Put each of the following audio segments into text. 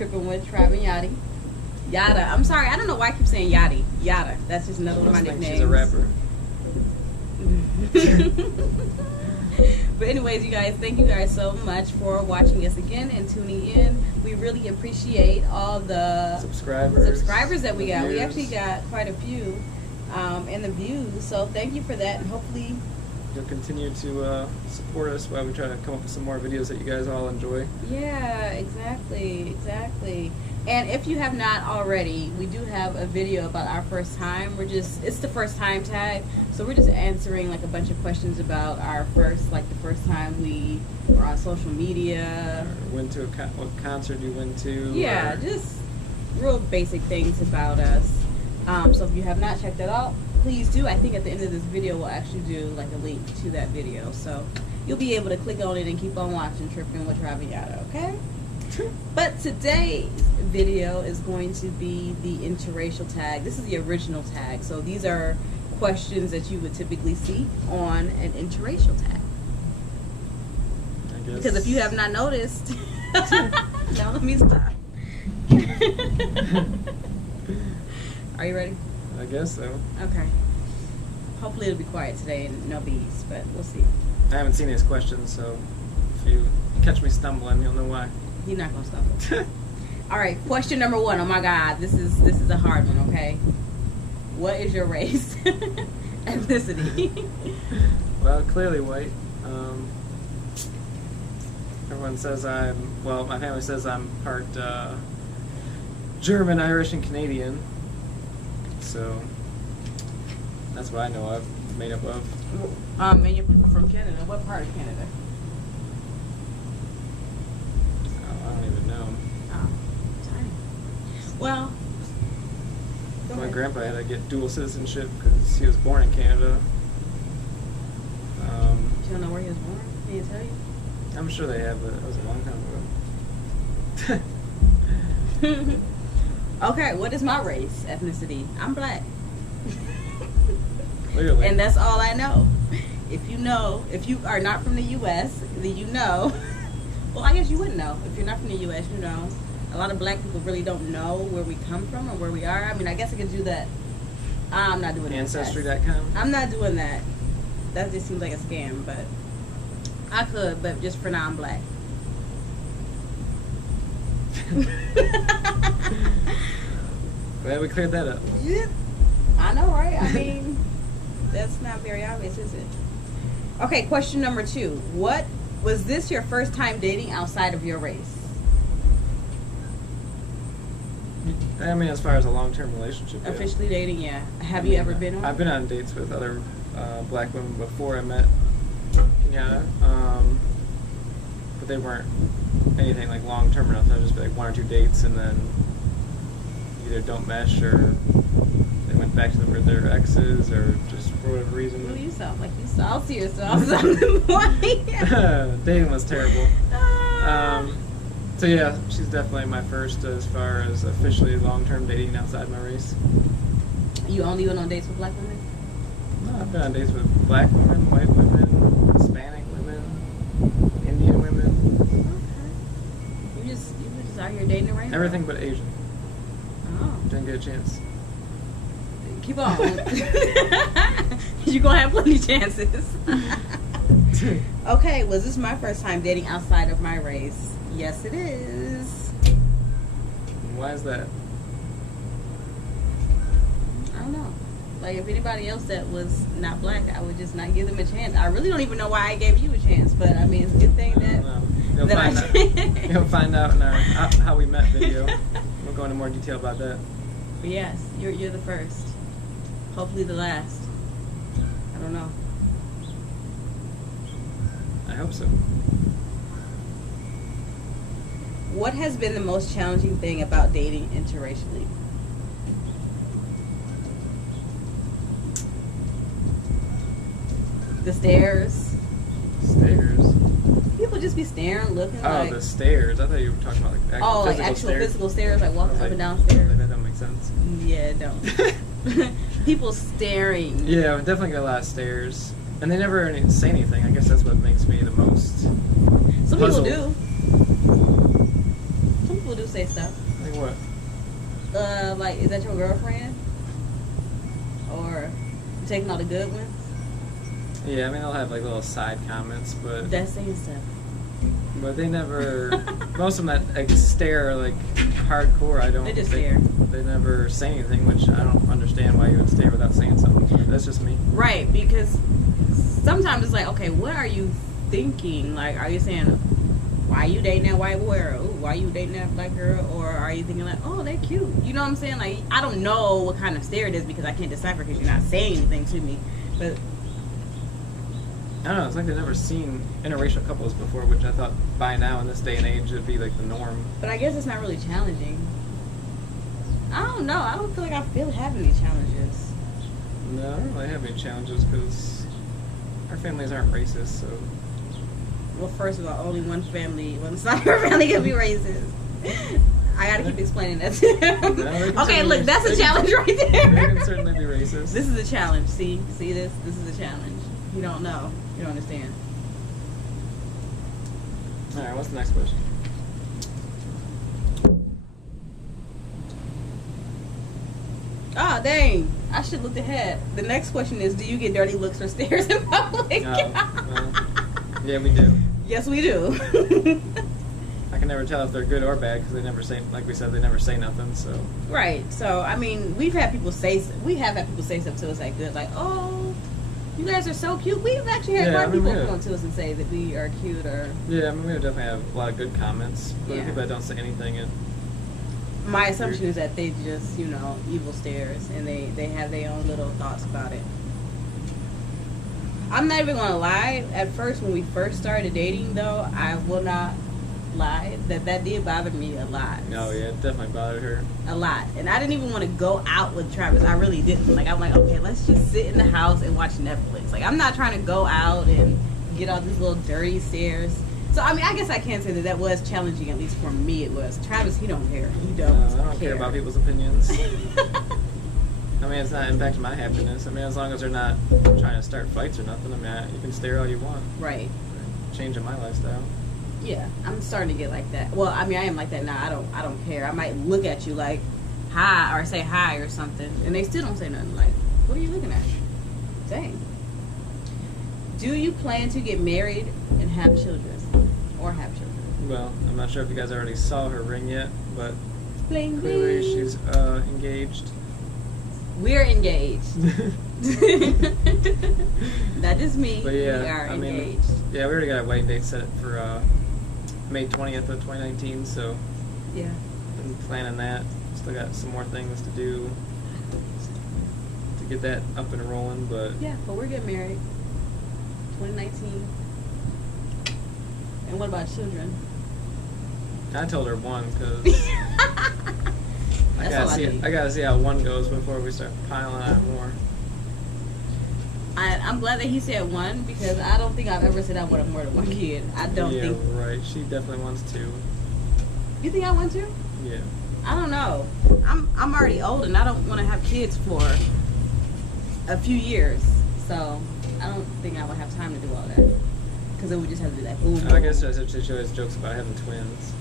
Tripping with Trav and Yotta. Yotta. I'm sorry, I don't know why I keep saying Yotta. Yotta. That's just another one of my nicknames. She's a rapper. But anyways, you guys, thank you guys so much for watching us again and tuning in. We really appreciate all the subscribers that we got. We actually got quite a few, and the views. So thank you for that, and hopefully you'll continue to support us while we try to come up with some more videos that you guys all enjoy. Yeah, exactly. And if you have not already, we do have a video about our first time. It's the first time tag, so we're just answering like a bunch of questions about our the first time we were on social media. Or went to what concert you went to. Yeah, just real basic things about us. So if you have not checked that out, please do. I think at the end of this video we'll actually do like a link to that video, so you'll be able to click on it and keep on watching Tripping with Trav and Yotta, okay? But today's video is going to be the interracial tag. This is the original tag, so these are questions that you would typically see on an interracial tag. I guess. Because if you have not noticed, now let me stop. Are you ready? I guess so. Okay. Hopefully it'll be quiet today and no bees, but we'll see. I haven't seen these questions, so if you catch me stumbling, you'll know why. You're not gonna stumble. All right, question number 1. Oh my God, this is a hard one. Okay, what is your race, ethnicity? Well, clearly white. Everyone says my family says I'm part German, Irish, and Canadian. So that's what I know of, made up of. And you're from Canada. What part of Canada? I don't even know. Oh, tiny. Well, my grandpa had to get dual citizenship because he was born in Canada. You don't know where he was born? Can you tell you? I'm sure they have, but it was a long time ago. Okay, what is my race, ethnicity? I'm black. Clearly. And that's all I know. If you are not from the U.S., then you know. Well, I guess you wouldn't know. If you're not from the U.S., you know. A lot of black people really don't know where we come from or where we are. I mean, I guess I could do that. I'm not doing that. Ancestry.com? I'm not doing that. That just seems like a scam, but I could, but just for now, I'm black. Glad we cleared that up. Yeah. I know, right? I mean, that's not very obvious, is it? Okay, question number 2. Was this your first time dating outside of your race? I mean, as far as a long-term relationship. Yeah. Officially dating, yeah. Have you ever been on? I've been on dates with other black women before I met Kenyatta, but they weren't anything like long-term or nothing. It was just like 1 or 2 dates, and then either don't mesh or they went back to their exes, or just for whatever reason. Well, you sound like you saucy yourself something like. Dating was terrible. So yeah, she's definitely my first as far as officially long-term dating outside my race. You only went on dates with black women? No, I've been on dates with black women, white women, Hispanic women, Indian women. Okay. You just out here dating around? Everything but Asian. Oh. Didn't get a chance. Keep on. You're gonna have plenty of chances. Okay, was this my first time dating outside of my race? Yes, it is. Why is that? I don't know. Like, if anybody else that was not black, I would just not give them a chance. I really don't even know why I gave you a chance, but I mean, it's a good thing that You'll find out in our how we met video. We'll go into more detail about that. But yes, you're the first. Hopefully the last. I don't know. I hope so. What has been the most challenging thing about dating interracially? The stares. Stairs? People just be staring, looking like... Oh, the stairs. I thought you were talking about like actual physical stairs, like walking up and down stairs. That don't make sense. Yeah, it don't. People staring. Yeah, we definitely get a lot of stares. And they never say anything. I guess that's what makes me the most Some puzzled. people do. Some people do say stuff. like, is that your girlfriend? Or you taking all the good ones? Yeah, I mean, they'll have like little side comments, but That's saying stuff. But they never. Most of them that like stare like hardcore. I don't. They just stare. They never say anything, which I don't understand why you would stare without saying something. That's just me. Right, because sometimes it's like, okay, what are you thinking? Like, are you saying, why are you dating that white boy? Or, ooh, why are you dating that black girl? Or are you thinking like, oh, they're cute? You know what I'm saying? Like, I don't know what kind of stare it is because I can't decipher because you're not saying anything to me. But I don't know. It's like they've never seen interracial couples before, which I thought by now in this day and age it'd be like the norm. But I guess it's not really challenging. I don't know. I don't feel like I have any challenges. No, I don't really have any challenges because our families aren't racist. So. Well, first of all, only one side of your family can be racist. I gotta keep explaining that to him. No, okay, look, that's a challenge right there. They can certainly be racist. This is a challenge. See this? This is a challenge. You don't know. You don't understand. All right, what's the next question? Oh, dang. I should look ahead. The next question is, do you get dirty looks or stares in public? Yeah, we do. Yes, we do. I can never tell if they're good or bad because they never say, like we said, they never say nothing. So. Right. So, I mean, we have had people say stuff to us like good, like, oh, you guys are so cute. We've actually had quite people come up to us and say that we are cute or... Yeah, I mean, we definitely have a lot of good comments. But Yeah. people that don't say anything... My assumption is that they just, evil stares, and they have their own little thoughts about it. I'm not even going to lie. At first, when we first started dating, though, I will not lie, that did bother me a lot. Oh, yeah, it definitely bothered her. A lot. And I didn't even want to go out with Travis. I really didn't. Like, I'm like, okay, let's just sit in the house and watch Netflix. Like, I'm not trying to go out and get all these little dirty stares. So, I mean, I guess I can say that was challenging, at least for me it was. Travis, he don't care. He don't I don't care about people's opinions. I mean, it's not impacting my happiness. I mean, as long as they're not trying to start fights or nothing, I mean, you can stare all you want. Right. Changing my lifestyle. Yeah, I'm starting to get like that. Well, I mean, I am like that now. I don't care. I might look at you like, hi, or say hi or something, and they still don't say nothing. Like, what are you looking at? Dang. Do you plan to get married and have children? Or have children? Well, I'm not sure if you guys already saw her ring yet, but Bling, clearly bling. she's engaged. We're engaged. Not just me. But yeah, we are I mean, engaged. yeah, we already got a wedding date set for May 20th of 2019, so Yeah. been planning that. Still got some more things to do to get that up and rolling, but Yeah, but we're getting married. 2019. And what about children? I told her one because I gotta see how one goes before we start piling on more. I'm glad that he said one because I don't think I've ever said I wanted more than one kid. I don't think. Yeah, right. She definitely wants two. You think I want to? Yeah. I don't know. I'm already old and I don't want to have kids for a few years. So I don't think I would have time to do all that. Because it would just have to be like, boom. I guess she always jokes about having twins.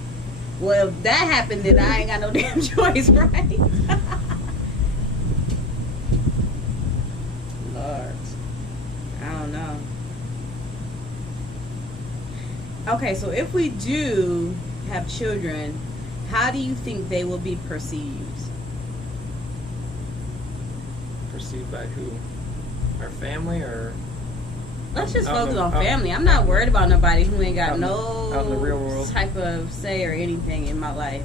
Well, if that happened, then I ain't got no damn choice, right? Lord. I don't know. Okay, so if we do have children, how do you think they will be perceived? Perceived by who? Our family or? Let's just focus on family. I'm not worried about nobody who ain't got no out in the real world type of say or anything in my life.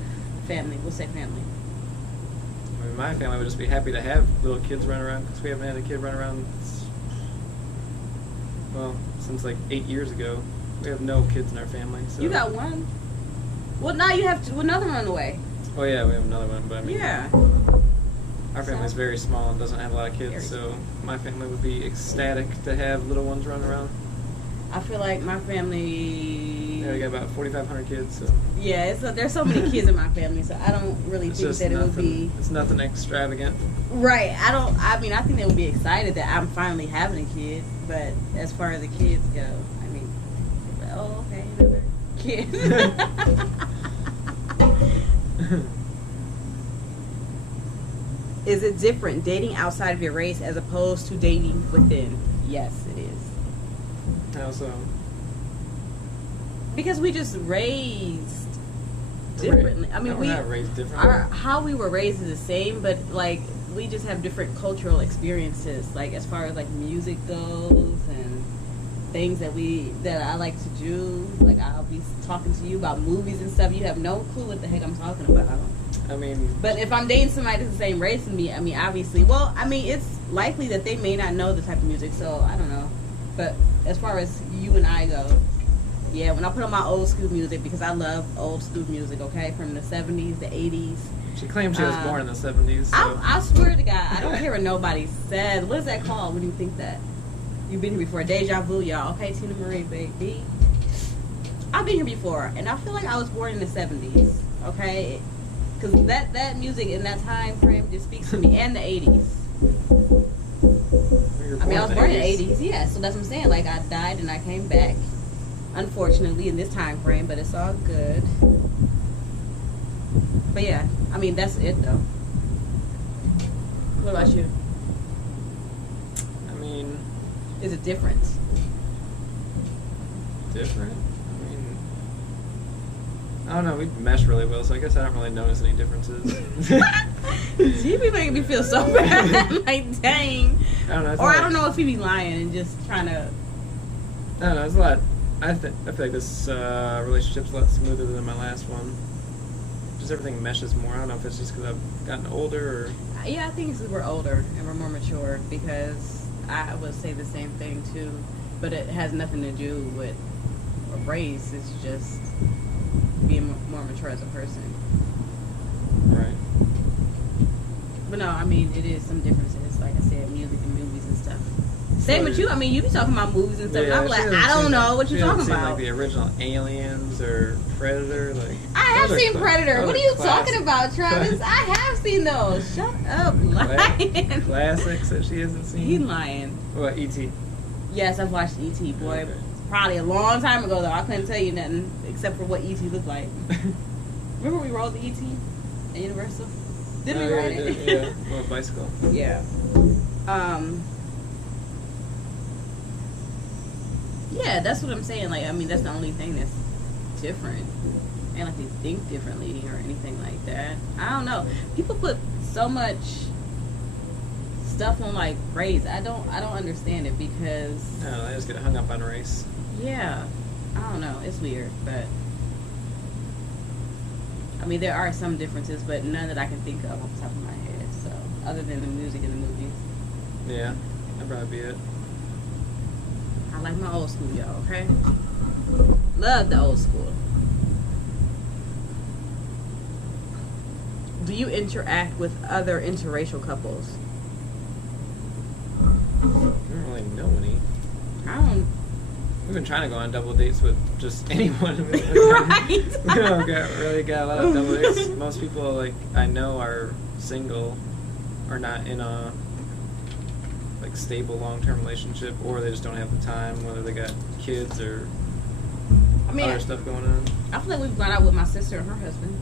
Family. We'll say family. I mean, my family would just be happy to have little kids run around because we haven't had a kid run around since like 8 years ago. We have no kids in our family. So. You got one? Well, now you have another one on the way. Oh yeah, we have another one, but I mean, Yeah. our family is very small and doesn't have a lot of kids, so my family would be ecstatic to have little ones run around. I feel like my family. Yeah, we got about 4,500 kids, so. Yeah, there's so many kids in my family, so I don't really think that it would be. It's nothing extravagant. Right. I think they would be excited that I'm finally having a kid, but as far as the kids go, I mean, oh, okay, another kid. Is it different dating outside of your race as opposed to dating within? Yes, it is. How so? Because we just raised differently. I mean, we're not raised differently. How we were raised is the same, but like we just have different cultural experiences. Like as far as like music goes and things that I like to do. Like I'll be talking to you about movies and stuff. You have no clue what the heck I'm talking about. I mean, but if I'm dating somebody that's the same race as me, I mean, obviously, well, I mean, it's likely that they may not know the type of music, so I don't know. But as far as you and I go, yeah, when I put on my old school music, because I love old school music, okay, from the 70s, the 80s. She claimed she was born in the 70s. So. I swear to God, I don't care what nobody says. What is that called when you think that? You've been here before. Deja vu, y'all. Okay, Tina Marie, baby. I've been here before, and I feel like I was born in the 70s, okay? Because that music in that time frame just speaks to me, and the 80s. I mean, I was born in the 80s, yeah, so that's what I'm saying. Like, I died and I came back, unfortunately, in this time frame, but it's all good. But yeah, I mean, that's it, though. What about you? I mean... Is it different? Different? I mean... I don't know, we mesh really well, so I guess I don't really notice any differences. You be making me feel so bad. Like, dang. I don't know. Or I don't know if he be lying and just trying to... I don't know, it's a lot... I feel like this relationship's a lot smoother than my last one. Just everything meshes more. I don't know if it's just because I've gotten older or... Yeah, I think it's because we're older and we're more mature, because I would say the same thing too, but it has nothing to do with race. It's just being more mature as a person. Right. But no, I mean, it is some differences, like I said, music and movies and stuff. Same with you. I mean, you be talking about movies and stuff, and I'm like, I don't know what you're talking about. Like the original Aliens or Predator, like I have seen Predator. What are you talking about, Travis? I have seen those. Shut up, lying. Classics that she hasn't seen. He lying. What, E.T.? Yes, I've watched E.T. Boy, Okay. probably a long time ago though. I couldn't tell you nothing except for what E.T. looked like. Remember we rode the E.T. at Universal? Didn't we ride it? Yeah, well, a bicycle. Yeah. Yeah, that's what I'm saying. Like, I mean, that's the only thing that's different. And like they think differently or anything like that. I don't know. People put so much stuff on like race. I don't understand it because I don't know, they just get hung up on race. yeah, I don't know. It's weird, but I mean there are some differences, but none that I can think of off the top of my head. So other than the music and the movies. Yeah, that'd probably be it. I like my old school, y'all, okay? Love the old school. Do you interact with other interracial couples? I don't really know any. I don't. We've been trying to go on double dates with just anyone. Right. We don't really got a lot of double dates. Most people like I know are single, or not in a like stable long-term relationship, or they just don't have the time, whether they got kids or other stuff going on. I feel like we've gone out with my sister and her husband.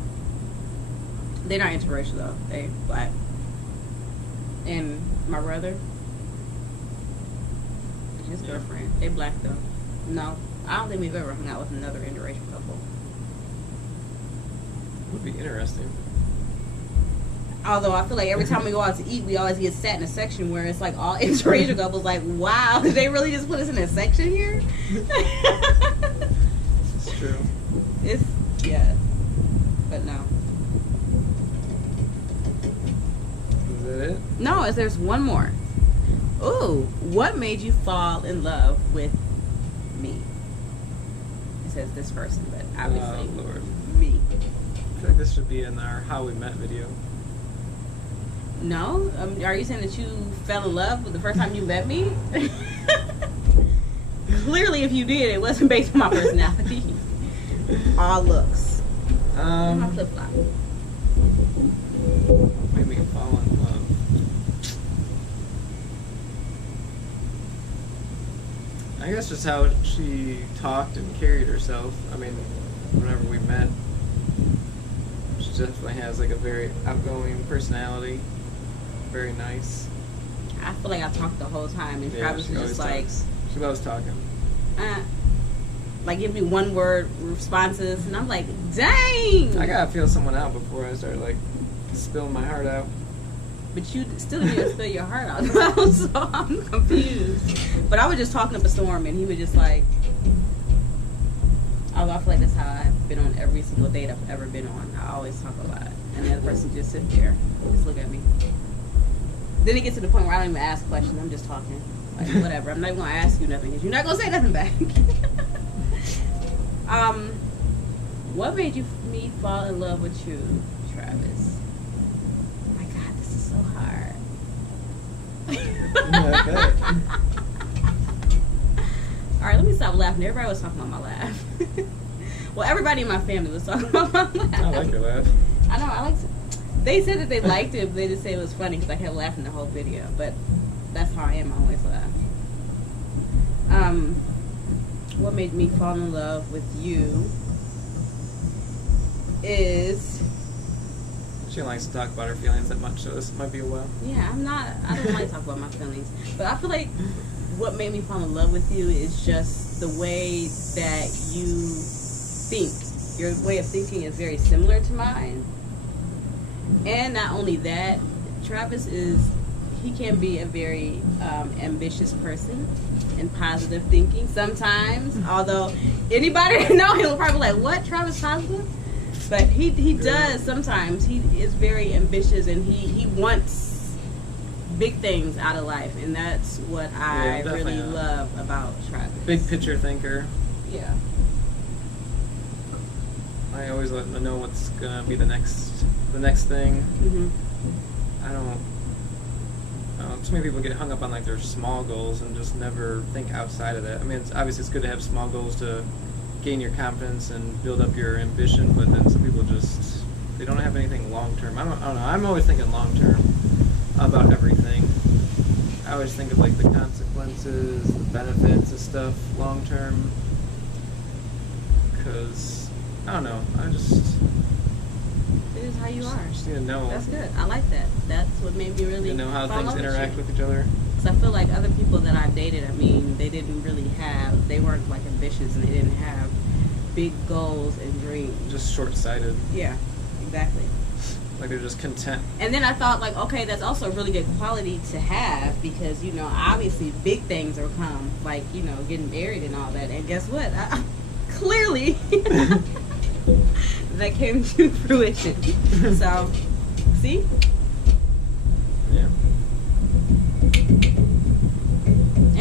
They're not interracial though. They black. And my brother and his girlfriend. They black though. No, I don't think we've ever hung out with another interracial couple. Would be interesting. Although I feel like every time we go out to eat, we always get sat in a section where it's like all interracial couples. Like, wow, did they really just put us in a section here? It's true. It's yeah, but no. Is that it? No, there's one more. Ooh, what made you fall in love with me? It says this person, but obviously Lord. me. I feel like this should be in our How We Met video. No? Are you saying that you fell in love with the first time you met me? Clearly, if you did, it wasn't based on my personality. All looks. My flip-flop. Maybe we can fall in love. I guess just how she talked and carried herself. I mean, whenever we met, she definitely has like a very outgoing personality. very nice. I feel like I talked the whole time, and Travis was just like, she loves talking. Like give me one word responses, and I'm like, dang. I gotta feel someone out before I start like spilling my heart out. But you still didn't spill your heart out, so I'm confused. But I was just talking up a storm, and he was just like, I feel like that's how I've been on every single date I've ever been on. I always talk a lot, and the other person just sit there, just look at me. Then it gets to the point where I don't even ask questions. I'm just talking, like whatever. I'm not even gonna ask you nothing because you're not gonna say nothing back. What made me fall in love with you, Travis? Oh my God, this is so hard. All right, let me stop laughing. Everybody was talking about my laugh. Well, everybody in my family was talking about my laugh. I like your laugh. I know, I like it. They said that they liked it, but they just say it was funny because I kept laughing the whole video. But that's how I am. I always laugh. What made me fall in love with you is... She likes to talk about her feelings that much, so this might be a while. Yeah, I don't like to talk about my feelings. But I feel like what made me fall in love with you is just the way that you think. Your way of thinking is very similar to mine. And not only that, Travis he can be a very ambitious person and positive thinking sometimes. Although anybody that know him will probably be like, what, Travis positive? But he does sometimes. He is very ambitious, and he wants big things out of life, and that's what I really love about Travis. Big picture thinker. Yeah. I always let them know what's gonna be the next thing. Mm-hmm. I don't. Too many people get hung up on like their small goals and just never think outside of that. I mean, it's good to have small goals to gain your confidence and build up your ambition, but then some people they don't have anything long term. I don't know. I'm always thinking long term about everything. I always think of like the consequences, the benefits of stuff long term. Because I don't know. It is how you are. Just need to know. That's good. I like that. That's what made me really know how fall in things love interact with each other. Because I feel like other people that I dated, I mean, they weren't like ambitious, and they didn't have big goals and dreams. Just short-sighted. Yeah, exactly. Like they're just content. And then I thought, like, okay, that's also a really good quality to have because, obviously big things will come, like, getting married and all that. And guess what? Clearly, that came to fruition. So, see? Yeah.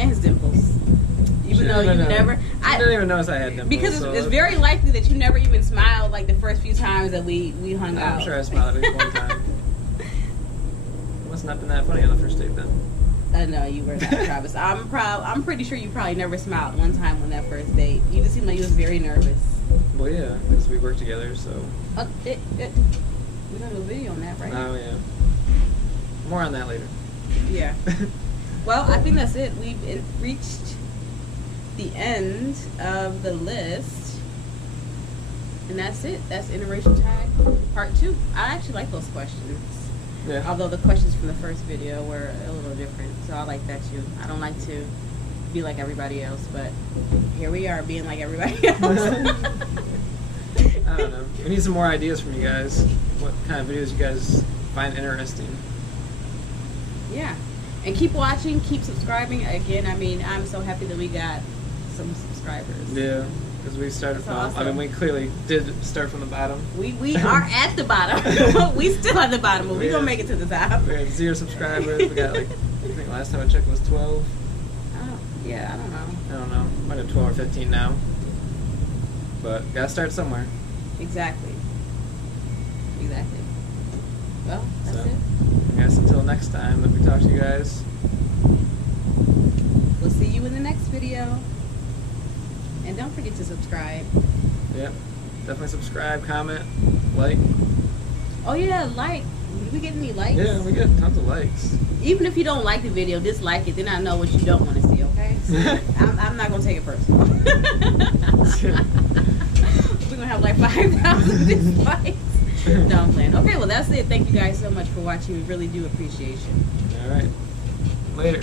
And his dimples. Even though you never... I didn't even notice I had dimples. Because it's very likely that you never even smiled like the first few times that we hung out. I'm sure I smiled at least one time. It must not have been that funny on the first date then. No, you were not, Travis. I'm pretty sure you probably never smiled one time on that first date. You just seemed like you was very nervous. Well, yeah, because we work together, so... We're gonna do a video on that, right? Oh, yeah. More on that later. Yeah. Well, I think that's it. We've reached the end of the list. And that's it. That's Interracial Tag Part 2. I actually like those questions. Yeah. Although the questions from the first video were a little different. So I like that too. I don't like to be like everybody else, but here we are being like everybody else. I don't know. We need some more ideas from you guys. What kind of videos you guys find interesting? Yeah. And keep watching, keep subscribing. Again, I mean, I'm so happy that we got some subscribers. Yeah, because we started from, awesome. I mean, we clearly did start from the bottom. We are at the bottom. We still at the bottom, but we're going to make it to the top. We had 0 subscribers. We got like, I think last time I checked was 12. Yeah, I don't know. I don't know. Might have 12 or 15 now. But gotta start somewhere. Exactly. Well, that's it. I guess until next time, if we talk to you guys. We'll see you in the next video. And don't forget to subscribe. Yep. Definitely subscribe, comment, like. Oh yeah, like. Did we get any likes? Yeah, we get tons of likes. Even if you don't like the video, dislike it. Then I know what you don't want to see, okay? So I'm not going to take it personal. We're going to have like 5,000 dislikes. No, I'm playing. Okay, well, that's it. Thank you guys so much for watching. We really do appreciate you. All right. Later.